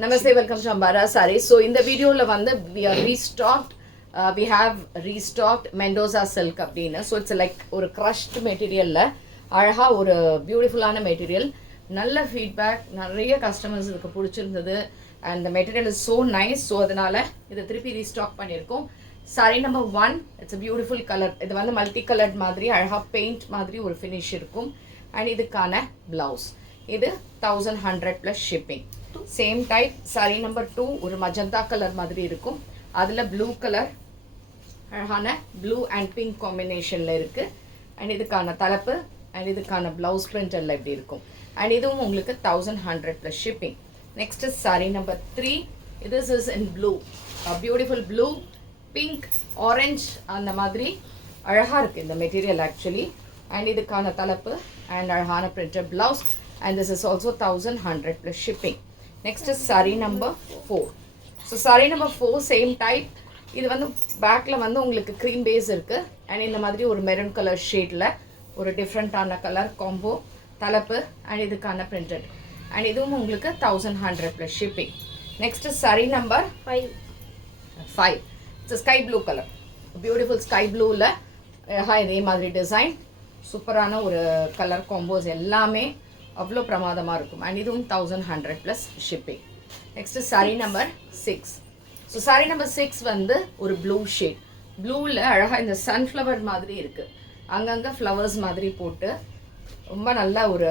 Namaste, welcome to Ambara Sarees. So in the video we are restocked. We have restocked Mendoza silk அப்படினு. So it's like ஒரு crushed material அழகா ஒரு பியூட்டிஃபுல்லான material. நல்ல feedback, நிறைய customers இதுக்கு பிடிச்சிருந்தது. And the material is so nice. So அதனால இதை திருப்பி ரீஸ்டாக் பண்ணியிருக்கோம். Saree number 1, it's a beautiful color. இது வந்து மல்டி கலர்ட் மாதிரி அழகா பெயிண்ட் மாதிரி ஒரு ஃபினிஷ் இருக்கும். And இதுக்கான பிளவுஸ். இது 1100 plus shipping. Same type saree number 2 ஒரு மஜந்தா கலர் மாதிரி இருக்கும். அதில் ப்ளூ கலர் அழகான ப்ளூ அண்ட் பிங்க் காம்பினேஷனில் இருக்குது. அண்ட் இதுக்கான தலைப்பு அண்ட் இதுக்கான ப்ளவுஸ் பிரிண்ட் எல்லாம் இப்படி இருக்கும். அண்ட் இதுவும் உங்களுக்கு 1100 plus shipping. Next is saree number 3. this is in blue, beautiful blue, pink, orange அந்த மாதிரி அழகாக இருக்குது இந்த மெட்டீரியல் ஆக்சுவலி. அண்ட் இதுக்கான தலைப்பு அண்ட் அழகான printed blouse. And this is also 1100 plus shipping. Next is saree number 4. So saree number 4 same type. இது வந்து பேக்ல வந்து உங்களுக்கு க்ரீம் பேஸ் இருக்கு. அண்ட் இந்த மாதிரி ஒரு மெரூன் கலர் ஷேட்ல ஒரு டிஃப்ரெண்டான கலர் காம்போ தலைப்பு அண்ட் இதுக்கான பிரிண்டட். அண்ட் இதுவும் உங்களுக்கு 1100 plus shipping. Next is saree number 5. It's a sky blue color. Beautiful sky blueல இதே மாதிரி டிசைன், சூப்பரான ஒரு கலர் காம்போஸ் எல்லாமே அவ்வளோ பிரமாதமாக இருக்கும். அண்ட் இதுவும் 1100 plus shipping. Next saree number 6. So saree number 6 வந்து ஒரு ப்ளூ ஷேட். ப்ளூவில் அழகாக இந்த சன்ஃப்ளவர் மாதிரி இருக்குது, அங்கங்கே ஃப்ளவர்ஸ் மாதிரி போட்டு ரொம்ப நல்ல ஒரு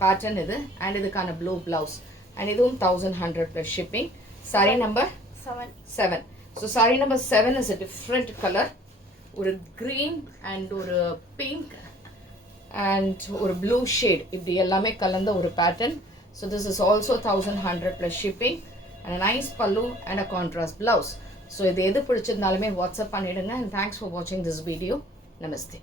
பேட்டர்ன் இது. அண்ட் இதுக்கான ப்ளூ ப்ளவுஸ். அண்ட் இதுவும் 1100 plus shipping. saree number 7. So saree number 7 is a different colour. ஒரு க்ரீன் அண்ட் ஒரு பிங்க் and ஒரு ப்ளூ ஷேட் இப்படி எல்லாமே கலந்த ஒரு pattern. So this is also 1100 plus shipping and a nice pallu and a contrast blouse. So இது எது பிடிச்சிருந்தாலுமே WhatsApp பண்ணிவிடுங்க. and thanks for watching this video. Namaste.